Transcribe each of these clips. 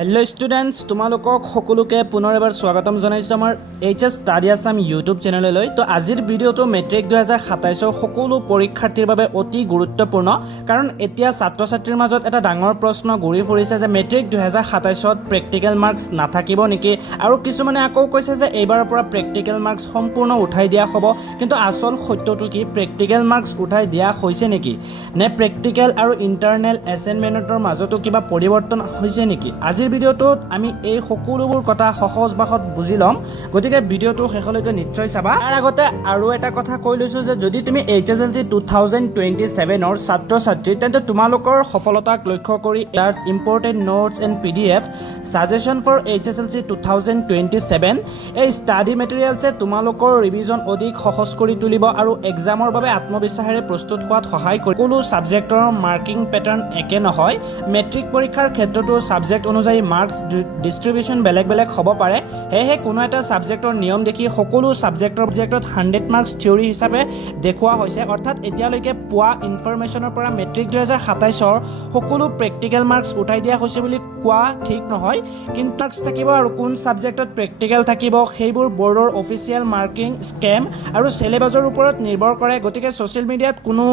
Hello' students, তোমালোকক সকলোকে পুনৰ এবাৰ স্বাগতম জনাইছোঁ আমাৰ এইচএছ ষ্টাডি আছাম ইউটিউব চেনেললৈ। তো আজিৰ ভিডিঅ'টো মেট্ৰিক 2027 সকলো পৰীক্ষাৰ্থীৰ বাবে অতি গুৰুত্বপূৰ্ণ, কাৰণ এতিয়া ছাত্ৰ ছাত্ৰীৰ মাজত এটা ডাঙৰ প্ৰশ্ন ঘূৰি ফুৰিছে যে মেট্ৰিক 2027 প্ৰেক্টিকেল মাৰ্কছ নাথাকিব নেকি, আৰু কিছুমানে আকৌ কৈছে যে এইবাৰৰ পৰা প্ৰেক্টিকেল মাৰ্কছ সম্পূৰ্ণ উঠাই দিয়া হ'ব। কিন্তু আচল সত্যটো কি, প্ৰেক্টিকেল মাৰ্কছ উঠাই দিয়া হৈছে নেকি, নে প্ৰেক্টিকেল আৰু ইণ্টাৰনেল এছাইনমেণ্টৰ মাজতো কিবা পৰিৱৰ্তন হৈছে নেকি? আজিৰ ভিডিঅ'টোত আমি এই সকলোবোৰ কথা সহজ ভাষাত বুজি ল'ম, গতিকে ভিডিঅ'টো শেষলৈকে নিশ্চয় চাবা। তাৰ আগতে আৰু এটা কথা কৈ লৈছোঁ যে যদি তুমি HSLC 2027 ছাত্ৰ ছাত্ৰী, তেন্তে তোমালোকৰ সফলতাক লক্ষ্য কৰি ইয়াৰ important notes and PDF suggestion for HSLC 2027 এই ষ্টাডি মেটেৰিয়েলছে তোমালোকৰ ৰিভিজন অধিক সহজ কৰি তুলিব আৰু এক্সামৰ বাবে আত্মবিশ্বাসেৰে প্ৰস্তুত হোৱাত সহায় কৰিব। সকলো ছাবজেক্টৰ মাৰ্কিং পেটাৰ্ণ একে নহয়। মেট্ৰিক পৰীক্ষাৰ ক্ষেত্ৰতো ছাবজেক্ট অনুযায়ী মাৰ্কছ ডিষ্ট্ৰিবিউশ্যন বেলেগ বেলেগ হ'ব পাৰে। সেয়েহে কোনো এটা ছাবজেক্টৰ নিয়ম দেখি সকলো ছাবজেক্টত 100 মাৰ্কছ থিয়ৰী হিচাপে দেখুওৱা হৈছে। অৰ্থাৎ এতিয়ালৈকে পোৱা ইনফৰমেশ্যনৰ পৰা মেট্ৰিক 2027 সকলো প্ৰেক্টিকেল মাৰ্কছ উঠাই দিয়া হৈছে বুলি কোৱা ঠিক নহয়। কিন্তু মাৰ্কছ থাকিব আৰু কোন ছাবজেক্টত প্ৰেক্টিকেল থাকিব সেইবোৰ বৰ্ডৰ অফিচিয়েল মাৰ্কিং স্কেম আৰু চিলেবাছৰ ওপৰত নিৰ্ভৰ কৰে। গতিকে ছ'চিয়েল মিডিয়াত কোনো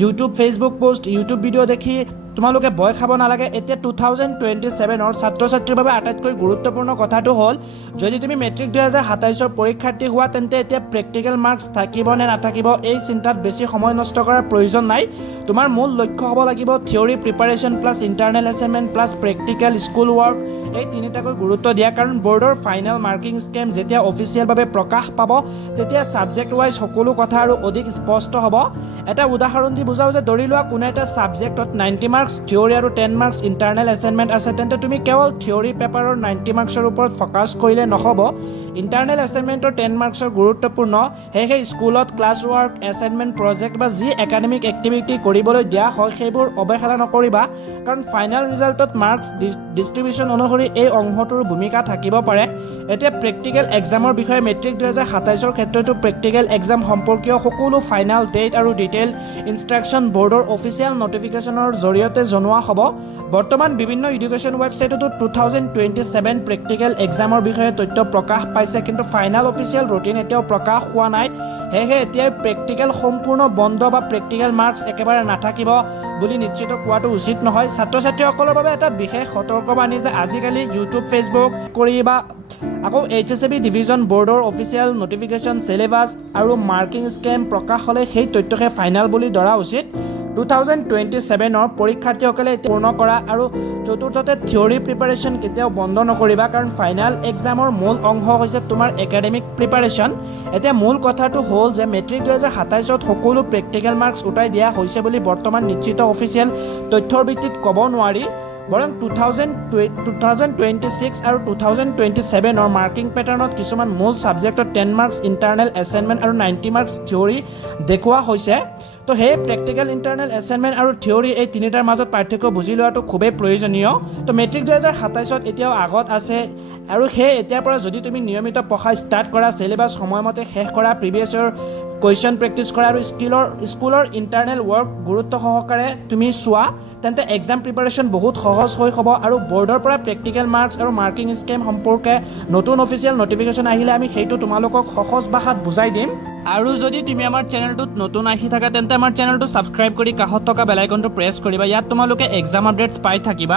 YouTube, Facebook post, YouTube video' দেখি তোমালোকে ভয় খাব নালাগে। এতিয়া 2027 ছাত্ৰ ছাত্ৰীৰ বাবে আটাইতকৈ গুৰুত্বপূৰ্ণ কথাটো হ'ল, যদি তুমি মেট্ৰিক 2027 পৰীক্ষাৰ্থী হোৱা, তেন্তে এতিয়া প্ৰেক্টিকেল মাৰ্কছ থাকিব নে নাথাকিব এই চিন্তাত বেছি সময় নষ্ট কৰাৰ প্ৰয়োজন নাই। তোমাৰ মূল লক্ষ্য হ'ব লাগিব theory preparation plus internal assignment plus practical school work, এই তিনিটাকৈ গুৰুত্ব দিয়া। কাৰণ বৰ্ডৰ ফাইনেল মাৰ্কিং স্কেম যেতিয়া অফিচিয়েলভাৱে প্ৰকাশ পাব, তেতিয়া ছাবজেক্ট ৱাইজ সকলো কথা আৰু অধিক স্পষ্ট হ'ব। এটা উদাহৰণ দি বুজাওঁ যে ধৰি লোৱা কোনো এটা ছাবজেক্টত 90 মাৰ্কছ থিয়ৰী আৰু 10 মাৰ্কছ ইণ্টাৰনেল এছাইনমেণ্ট আছে, তেন্তে তুমি কেৱল থিয়ৰী পেপাৰৰ 90 মাৰ্কছৰ ওপৰত ফ'কাছ কৰিলে নহ'ব। ইণ্টাৰনেল এছাইনমেণ্টৰ 10 মাৰ্কছৰ গুৰুত্বপূৰ্ণ, সেয়েহে স্কুলত ক্লাছ ৱৰ্ক, এছাইনমেণ্ট, প্ৰজেক্ট বা যি একাডেমিক এক্টিভিটি কৰিবলৈ দিয়া হয় সেইবোৰ অৱহেলা নকৰিবা, কাৰণ ফাইনেল ৰিজাল্টত মাৰ্কছ ডিষ্ট্ৰিবিউশ্যন অনুসৰি এই অংশটোৰ ভূমিকা থাকিব পাৰে। এতিয়া প্ৰেক্টিকেল এক্সামৰ বিষয়ে মেট্ৰিক 2027 ক্ষেত্ৰতো প্ৰেক্টিকেল এক্সাম সম্পৰ্কীয় সকলো ফাইনেল ডেট আৰু ডিটেইল ইনষ্ট্ৰাকশ্যন বৰ্ডৰ অফিচিয়েল নটিফিকেশ্যনৰ জৰিয়তে জনোৱা হ'ব। বৰ্তমান বিভিন্ন এডুকেশ্যন ৱেবছাইটতো 2027 প্ৰেক্টিকেল এক্সামৰ বিষয়ে তথ্য প্ৰকাশ পাইছে, কিন্তু ফাইনেল অফিচিয়েল ৰুটিন এতিয়াও প্ৰকাশ হোৱা নাই। সেয়েহে এতিয়াই প্ৰেক্টিকেল সম্পূৰ্ণ বন্ধ বা প্ৰেক্টিকেল মাৰ্কছ একেবাৰে নাথাকিব বুলি নিশ্চিত কোৱাটো উচিত নহয়। ছাত্ৰ ছাত্ৰীসকলৰ বাবে এটা বিশেষ সতৰ্কবাণী যে আজিকালি ইউটিউব, ফেচবুক কৰি বা আকৌ HSAB ডিভিজন বৰ্ডৰ অফিচিয়েল নটিফিকেশ্যন, চিলেবাছ আৰু মাৰ্কিং স্কেম প্ৰকাশ হ'লে সেই তথ্যকে ফাইনেল বুলি ধৰা উচিত। 2027 পৰীক্ষাৰ্থীসকলে পূৰ্ণ কৰা আৰু চতুৰ্থতে থিয়ৰী প্ৰিপাৰেশ্যন কেতিয়াও বন্ধ নকৰিবা, কাৰণ ফাইনেল এক্সামৰ মূল অংশ হৈছে তোমাৰ একাডেমিক প্ৰিপাৰেশ্যন। এতিয়া মূল কথাটো হ'ল যে মেট্ৰিক 2027 সকলো প্ৰেক্টিকেল মাৰ্কছ উঠাই দিয়া হৈছে বুলি বৰ্তমান নিশ্চিত অফিচিয়েল তথ্যৰ ভিত্তিত ক'ব নোৱাৰি। বৰং 2026 আৰু 2027 মাৰ্কিং পেটাৰ্ণত কিছুমান মূল ছাবজেক্টত 10 মাৰ্কছ ইণ্টাৰনেল এছাইনমেণ্ট আৰু 90 মাৰ্কছ থিয়ৰী দেখুওৱা হৈছে। তো সেই প্ৰেক্টিকেল, ইণ্টাৰনেল এছাইনমেণ্ট আৰু থিয়ৰী এই তিনিটাৰ মাজত পাৰ্থক্য বুজি লোৱাটো খুবেই প্ৰয়োজনীয়। তো মেট্ৰিক 2027 এতিয়াও আগত আছে, আৰু সেই এতিয়াৰ পৰা যদি তুমি নিয়মিত পঢ়া ষ্টাৰ্ট কৰা, চিলেবাছ সময়মতে শেষ কৰা, প্ৰিভিয়াছ ইয়েৰ কুৱেশ্যন প্ৰেক্টিছ কৰা আৰু স্কুলৰ ইণ্টাৰনেল ৱৰ্ক গুৰুত্ব সহকাৰে তুমি চোৱা, তেন্তে এক্সাম প্ৰিপাৰেশ্যন বহুত সহজ হৈ হ'ব। আৰু বৰ্ডৰ পৰা প্ৰেক্টিকেল মাৰ্কছ আৰু মাৰ্কিং স্কেম সম্পৰ্কে নতুন অফিচিয়েল নটিফিকেশ্যন আহিলে আমি সেইটো তোমালোকক সহজ ভাষাত বুজাই দিম। আৰু যদি তুমি আমাৰ চেনেলটোত নতুন আহি থাকা, তেন্তে আমাৰ চেনেলটো ছাবস্ক্ৰাইব কৰি কাষত থকা বেল আইকনটো প্ৰেছ কৰিবা। ইয়াত তোমালোকে এক্সাম আপডেটছ পাই থাকিবা।